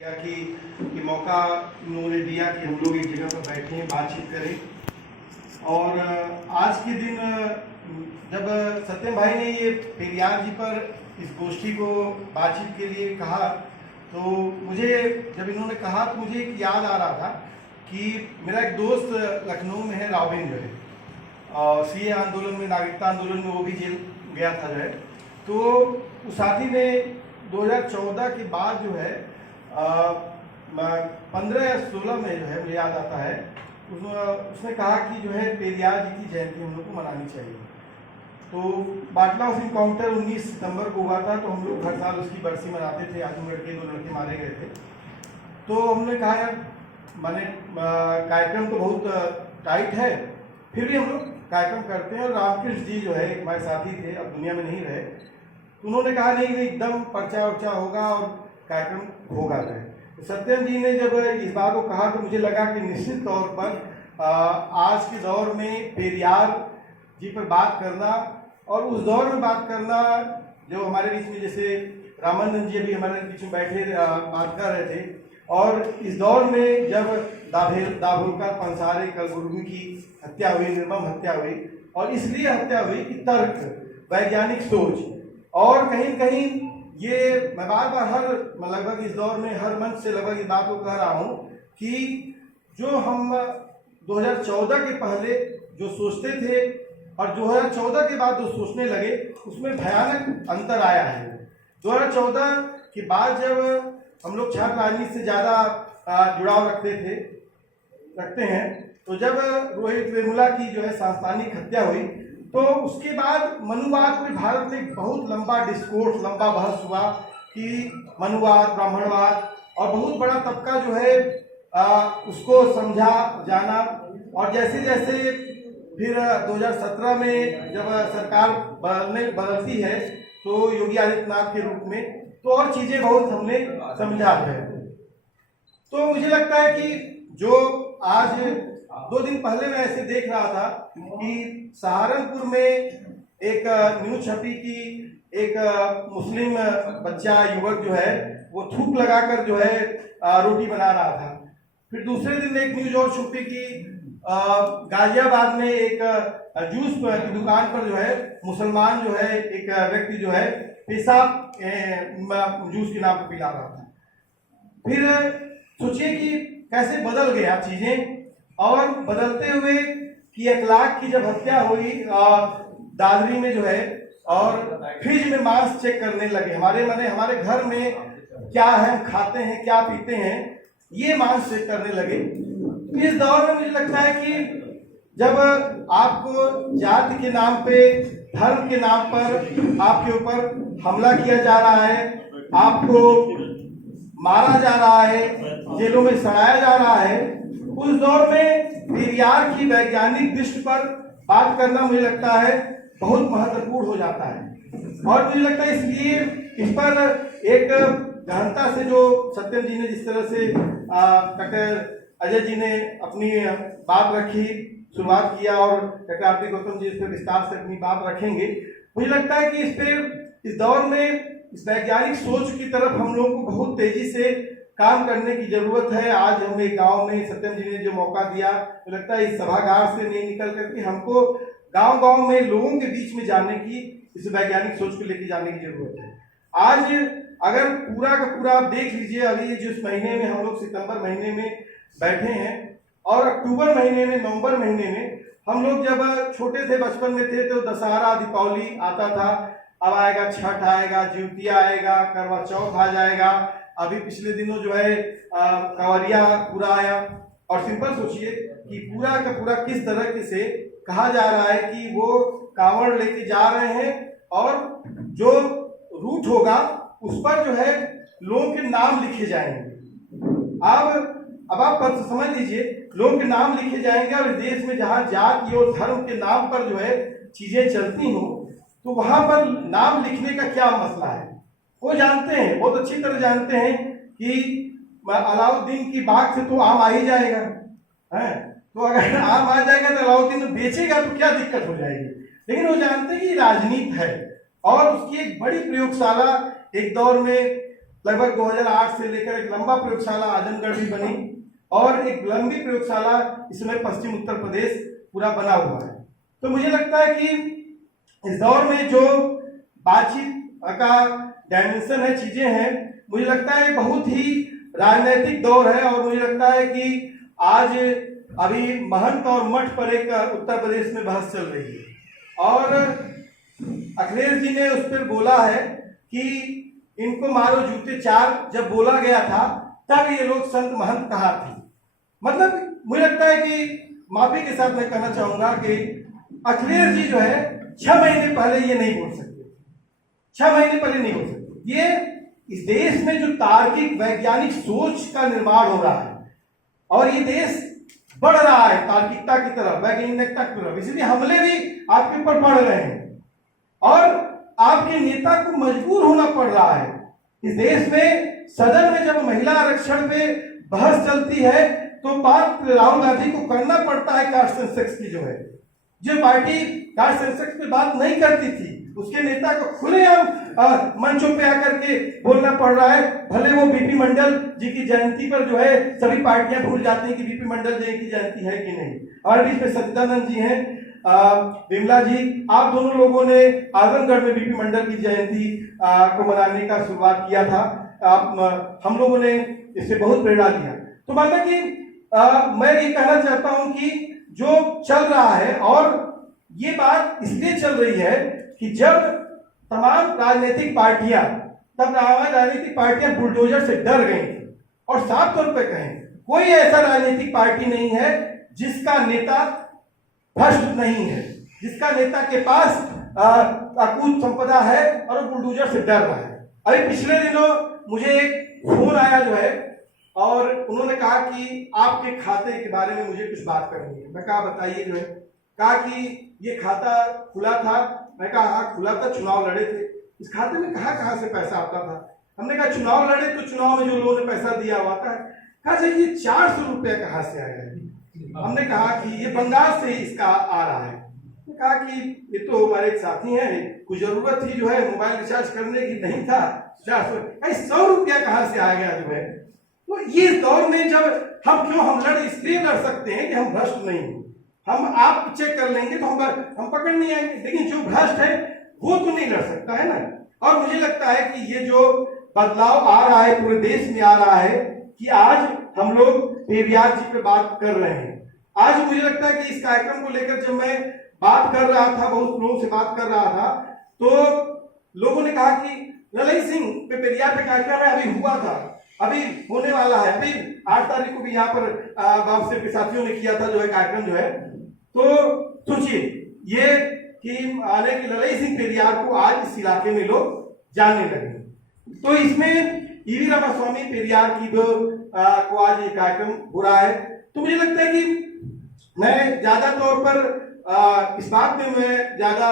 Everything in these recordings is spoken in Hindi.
कि मौका इन्होंने दिया कि हम लोग एक जगह पर बैठें, बातचीत करें। और आज के दिन जब सत्यम भाई ने ये पेरियार जी पर इस गोष्ठी को बातचीत के लिए कहा, तो मुझे जब इन्होंने कहा तो मुझे एक याद आ रहा था कि मेरा एक दोस्त लखनऊ में है, रॉबिन जो है, सीए आंदोलन में, नागरिकता आंदोलन में वो भी जेल गया था जो है। तो उस साथी ने 2014 के बाद जो है 15 या 16 में जो है मुझे याद आता है, उसने कहा कि जो है पेरियार जी की जयंती हम लोग को मनानी चाहिए। तो बाटला हाउस इनकाउंटर 19 सितंबर को हुआ था, तो हम लोग हर साल उसकी बरसी मनाते थे। आजमगढ़ के 2 लड़के मारे गए थे। तो हमने कहा यार माने कार्यक्रम तो बहुत टाइट है, फिर भी हम लोग कार्यक्रम करते हैं। और रामकृष्ण जी जो है हमारे साथी थे, अब दुनिया में नहीं रहे, तो उन्होंने कहा नहीं एकदम पर्चा वर्चा होगा और कार्यक्रम होगा जो है। तो सत्यम जी ने जब इस बात को कहा तो मुझे लगा कि निश्चित तौर पर आज के दौर में पेरियार जी पर बात करना, और उस दौर में बात करना जो हमारे बीच में, जैसे रामानंद जी अभी हमारे बीच में बैठे बात कर रहे थे, और इस दौर में जब दाभोलकर, पंसारे, कलबुर्गी की हत्या हुई, निर्मम हत्या हुई, और इसलिए हत्या हुई कि तर्क, वैज्ञानिक सोच, और कहीं कहीं ये मैं बार बार लगभग इस दौर में हर मंच से लगभग इस बात को कह रहा हूँ कि जो हम 2014 के पहले जो सोचते थे और 2014 के बाद जो सोचने लगे, उसमें भयानक अंतर आया है। 2014 के बाद जब हम लोग छात्र राजनीति से ज़्यादा जुड़ाव रखते हैं, तो जब रोहित वेमुला की जो है सांस्थानिक हत्या हुई, तो उसके बाद मनुवाद में भारत में बहुत लंबा डिस्कोर्स, लंबा बहस हुआ कि मनुवाद, ब्राह्मणवाद, और बहुत बड़ा तबका जो है उसको समझा जाना। और जैसे जैसे फिर 2017 में जब सरकार बदलती है, तो योगी आदित्यनाथ के रूप में, तो और चीजें बहुत हमने समझा है। तो मुझे लगता है कि जो आज 2 दिन पहले मैं ऐसे देख रहा था कि सहारनपुर में एक न्यूज छपी कि एक मुस्लिम बच्चा, युवक जो है वो थूक लगाकर जो है रोटी बना रहा था। फिर दूसरे दिन एक न्यूज और छपी कि गाजियाबाद में एक जूस की दुकान पर जो है मुसलमान जो है एक व्यक्ति जो है पेशाब जूस के नाम पर पिला रहा था। फिर सोचिए कि कैसे बदल गया चीजें, और बदलते हुए कि 1 लाख की जब हत्या हुई दादरी में जो है, और फ्रिज में मांस चेक करने लगे। हमारे घर में क्या है, हम खाते हैं, क्या पीते हैं, ये मांस चेक करने लगे। तो इस दौर में मुझे लगता है कि जब आपको जाति के नाम पे, धर्म के नाम पर आपके ऊपर हमला किया जा रहा है, आपको मारा जा रहा है, जेलों में सड़ाया जा रहा है, उस दौर में पेरियार की वैज्ञानिक दृष्टि पर बात करना मुझे लगता है बहुत महत्वपूर्ण हो जाता है। और मुझे लगता है इसलिए इस पर एक गहनता से जो सत्यम जी ने जिस तरह से डॉक्टर अजय जी ने अपनी बात रखी, शुरुआत किया, और डॉक्टर आरती गौतम जी इस पर विस्तार से अपनी बात रखेंगे, मुझे लगता है कि इस दौर में इस वैज्ञानिक सोच की तरफ हम लोगों को बहुत तेजी से काम करने की जरूरत है। आज हम एक गांव में, सत्यम जी ने जो मौका दिया, तो लगता है इस सभागार से नहीं निकल करके हमको गांव-गांव में लोगों के बीच में जाने की, इस वैज्ञानिक सोच को लेकर जाने की जरूरत है। आज अगर पूरा का पूरा आप देख लीजिए, अभी जिस महीने में हम लोग सितंबर महीने में बैठे हैं, और अक्टूबर महीने में, नवंबर महीने में हम लोग जब छोटे थे, बचपन में थे, तो दशहरा, दीपावली आता था, अब आएगा छठ, आएगा जिउतिया, आएगा करवा चौथ आ जाएगा, अभी पिछले दिनों जो है कांवरिया पूरा आया। और सिंपल सोचिए कि पूरा का पूरा किस तरह से कहा जा रहा है कि वो कांवड़ लेके जा रहे हैं, और जो रूट होगा उस पर जो है लोगों के नाम लिखे जाएंगे। अब आप समझ लीजिए, लोगों के नाम लिखे जाएंगे, और देश में जहां जाति और धर्म के नाम पर जो है चीजें चलती हो, तो वहां पर नाम लिखने का क्या मसला है? वो जानते हैं, बहुत अच्छी तरह जानते हैं कि अलाउद्दीन की बाग से तो आम आ ही जाएगा, है? तो अगर आम आ जाएगा तो अलाउद्दीन बेचेगा तो क्या दिक्कत हो जाएगी। लेकिन वो जानते हैं कि राजनीति है, और उसकी एक बड़ी प्रयोगशाला एक दौर में लगभग 2008 से लेकर एक लंबा प्रयोगशाला आजमगढ़ भी बनी और एक लंबी प्रयोगशाला इस समय पश्चिम उत्तर प्रदेश पूरा बना हुआ है। तो मुझे लगता है कि इस दौर में जो बातचीत का डायमेंशन है, चीजें हैं, मुझे लगता है बहुत ही राजनीतिक दौर है। और मुझे लगता है कि आज अभी महंत और मठ पर एक उत्तर प्रदेश में बहस चल रही है और अखिलेश जी ने उस पर बोला है कि इनको मारो जूते चार जब बोला गया था तब ये लोग संत महंत कहा थे। मतलब मुझे लगता है कि माफी के साथ मैं कहना चाहूंगा कि अखिलेश जी जो है 6 महीने पहले ये नहीं बोल सकते, 6 महीने पहले नहीं बोल सकते। ये इस देश में जो तार्किक वैज्ञानिक सोच का निर्माण हो रहा है और ये देश बढ़ रहा है तार्किकता की तरफ, वैज्ञानिकता की तरफ, इसलिए हमले भी आपके ऊपर बढ़ रहे हैं और आपके नेता को मजबूर होना पड़ रहा है। इस देश में सदन में जब महिला आरक्षण पे बहस चलती है तो बात राहुल गांधी को करना पड़ता है कास्ट सेंसेक्स की। जो पार्टी कास्ट सेंसेक्स पे बात नहीं करती थी उसके नेता को खुलेआम मंचों पे आकर के बोलना पड़ रहा है। भले वो बीपी मंडल जी की जयंती पर जो है सभी पार्टियां भूल जाती हैं कि बीपी मंडल जी की जयंती है कि नहीं। और बीच में सच्चिदानंद जी हैं, विमला जी, आप दोनों लोगों ने आजमगढ़ में बीपी मंडल की जयंती को मनाने का शुरुआत किया था। हम लोगों ने इससे बहुत प्रेरणा लिया। तो मतलब कि मैं ये कहना चाहता हूं कि जो चल रहा है और ये बात इसलिए चल रही है कि जब तमाम राजनीतिक पार्टियां बुलडोजर से डर गई थी। और साफ तौर पर कहें, कोई ऐसा राजनीतिक पार्टी नहीं है जिसका नेता भ्रष्ट नहीं है, जिसका नेता के पास अकूत संपदा है और बुलडोजर से डर रहा है। अभी पिछले दिनों मुझे एक फोन आया जो है और उन्होंने कहा कि आपके खाते के बारे में मुझे कुछ बात करनी है। मैं कहा बताइए। जो है कहा कि ये खाता खुला था। मैं कहा हाँ खुला था, चुनाव लड़े थे, इस खाते में कहाँ से पैसा आता था। हमने कहा चुनाव लड़े तो चुनाव में जो लोगों ने पैसा दिया हुआ था। कहा ये 400 रुपया कहाँ से आया है। हमने कहा कि ये बंगाल से इसका आ रहा है। कहा कि ये तो हमारे एक साथी हैं, कुछ जरूरत थी जो है मोबाइल रिचार्ज करने की, नहीं था 100 रुपया कहाँ से आ गया जो है। तो ये दौर में जब हम लड़ इसलिए लड़ सकते हैं कि हम भ्रष्ट नहीं हैं। हम आप चेक कर लेंगे तो हम पकड़ नहीं आएंगे, लेकिन जो भ्रष्ट है वो तो नहीं लड़ सकता है ना। और मुझे लगता है कि ये जो बदलाव आ रहा है पूरे देश में आ रहा है कि आज हम लोग पेरियार जी पे बात कर रहे हैं। आज मुझे लगता है कि इस कार्यक्रम को लेकर जब मैं बात कर रहा था, बहुत लोगों से बात कर रहा था, तो लोगों ने कहा कि ललई सिंह पे पेरियार पे कार्यक्रम है, अभी हुआ था, अभी होने वाला है, अभी 8 तारीख को भी यहाँ पर बाप से साथियों ने किया था जो है कार्यक्रम जो है। तो सोचिए ये कि आने की ललई सिंह पेरियार को आज इस इलाके में लोग जानने लगे। तो इसमें ईवी रामास्वामी पेरियार की जो को आज ये कार्यक्रम हो रहा है। तो मुझे लगता है कि मैं ज्यादा तौर पर इस बात में मैं ज्यादा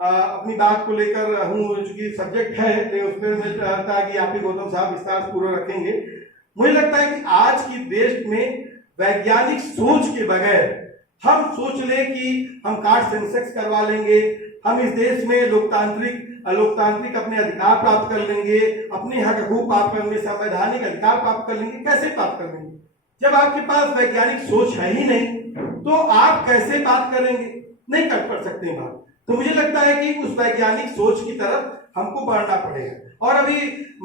अपनी बात को लेकर हूँ, चूंकि सब्जेक्ट है तो उस पर मुझे लगता है कि आप ही गौतम साहब विस्तार पूर्वक रखेंगे। मुझे लगता है कि आज की देश में वैज्ञानिक सोच के बगैर हम सोच लें कि हम कास्ट सेंसेक्स करवा लेंगे, हम इस देश में लोकतांत्रिक अपने अधिकार प्राप्त कर लेंगे, अपने हक हकूक प्राप्त कर लेंगे, संवैधानिक अधिकार प्राप्त कर लेंगे। कैसे प्राप्त कर लेंगे जब आपके पास वैज्ञानिक सोच है ही नहीं? तो आप कैसे बात करेंगे? नहीं कर सकते बात। तो मुझे लगता है कि उस वैज्ञानिक सोच की तरफ हमको बढ़ना पड़ेगा। और अभी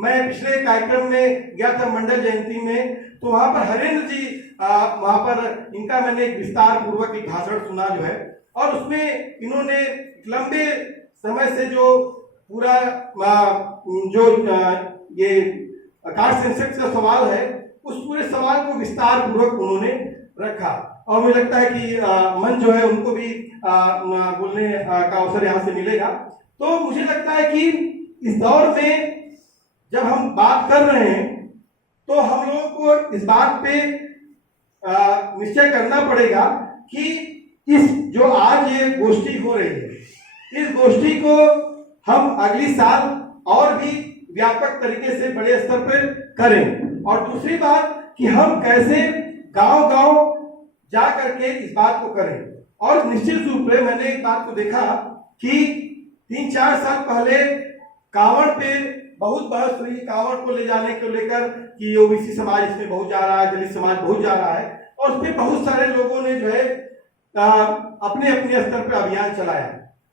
मैं पिछले कार्यक्रम में गया था मंडल जयंती में, तो वहां पर हरेंद्र जी वहां पर इनका मैंने एक विस्तार पूर्वक एक भाषण सुना जो है, और उसमें इन्होंने लंबे समय से जो पूरा जो ये कास्ट सेंसेक्स का सवाल है उस पूरे सवाल को विस्तार पूर्वक उन्होंने रखा। और मुझे लगता है कि मन जो है उनको भी बोलने का अवसर यहाँ से मिलेगा। तो मुझे लगता है कि इस दौर में जब हम बात कर रहे हैं तो हम लोगों को इस बात पे निश्चय करना पड़ेगा कि इस जो आज ये गोष्ठी हो रही है, इस गोष्ठी को हम अगली साल और भी व्यापक तरीके से बड़े स्तर पर करें। और दूसरी बात कि हम कैसे गांव-गांव जा करके इस बात को करें। और निश्चित रूप से मैंने एक बात को देखा कि 3-4 साल पहले कांवड़ पे बहुत बहस हुई कांवड़ को ले जाने को लेकर कि ओबीसी समाज इसमें बहुत जा रहा है, दलित समाज बहुत जा रहा है, और उस पर बहुत सारे लोगों ने जो है अपने अपने स्तर पर अभियान चलाया।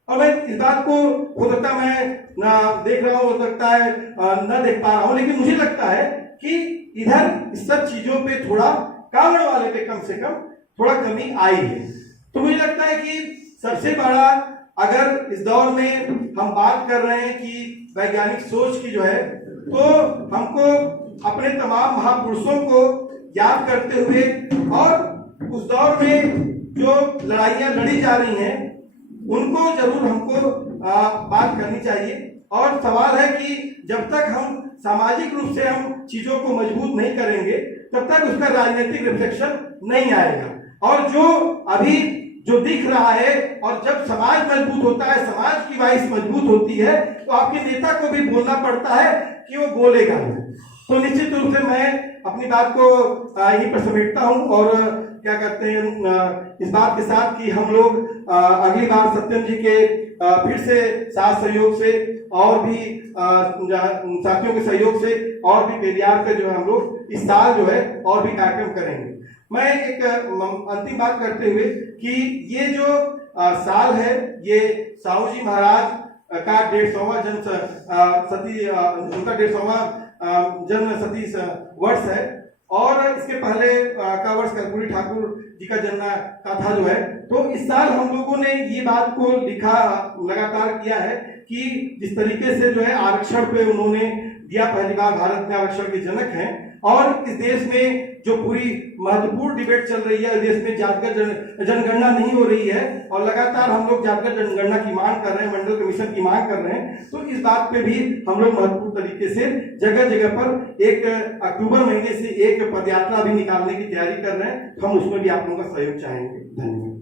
और मैं इस बात को हो सकता है मैं न देख रहा हूँ, हो सकता है न देख पा रहा हूँ, लेकिन मुझे लगता है कि इधर इस सब चीजों पे थोड़ा कांवड़ वाले पे कम से कम थोड़ा कमी आई है। तो मुझे लगता है कि सबसे बड़ा, अगर इस दौर में हम बात कर रहे हैं कि वैज्ञानिक सोच की जो है, तो हमको अपने तमाम महापुरुषों को याद करते हुए और उस दौर में जो लड़ाइयां लड़ी जा रही हैं उनको जरूर हमको बात करनी चाहिए। और सवाल है कि जब तक हम सामाजिक रूप से हम चीजों को मजबूत नहीं करेंगे तब तक उसका राजनीतिक रिफ्लेक्शन नहीं आएगा। और जो अभी जो दिख रहा है, और जब समाज मजबूत होता है, समाज की वॉइस मजबूत होती है, तो आपके नेता को भी बोलना पड़ता है कि वो बोलेगा। तो निश्चित रूप से मैं अपनी बात को यहीं पर समेटता हूं और क्या कहते हैं इस बात के साथ कि हम लोग अगली बार सत्यम जी के फिर से साथ सहयोग से और भी साथियों के सहयोग से और भी पेरियार का जो है हम लोग इस साल जो है और भी कार्यक्रम करेंगे। मैं एक अंतिम बात करते हुए कि ये जो साल है ये साहू जी महाराज का 150वां जन्म सती उनका 150वां जन्म सती वर्ष है, और इसके पहले का वर्ष कर्पूरी ठाकुर जी का जन्म का था जो है। तो इस साल हम लोगों ने ये बात को लिखा लगातार किया है कि जिस तरीके से जो है आरक्षण पे उन्होंने दिया, पहली बार भारत में आरक्षण के जनक हैं, और इस देश में जो पूरी महत्वपूर्ण डिबेट चल रही है, देश में जातिगत जनगणना नहीं हो रही है और लगातार हम लोग जातिगत जनगणना की मांग कर रहे हैं, मंडल कमीशन की मांग कर रहे हैं, तो इस बात पे भी हम लोग महत्वपूर्ण तरीके से जगह जगह पर एक अक्टूबर महीने से एक पदयात्रा भी निकालने की तैयारी कर रहे हैं। हम उसमें भी आप लोगों का सहयोग चाहेंगे। धन्यवाद।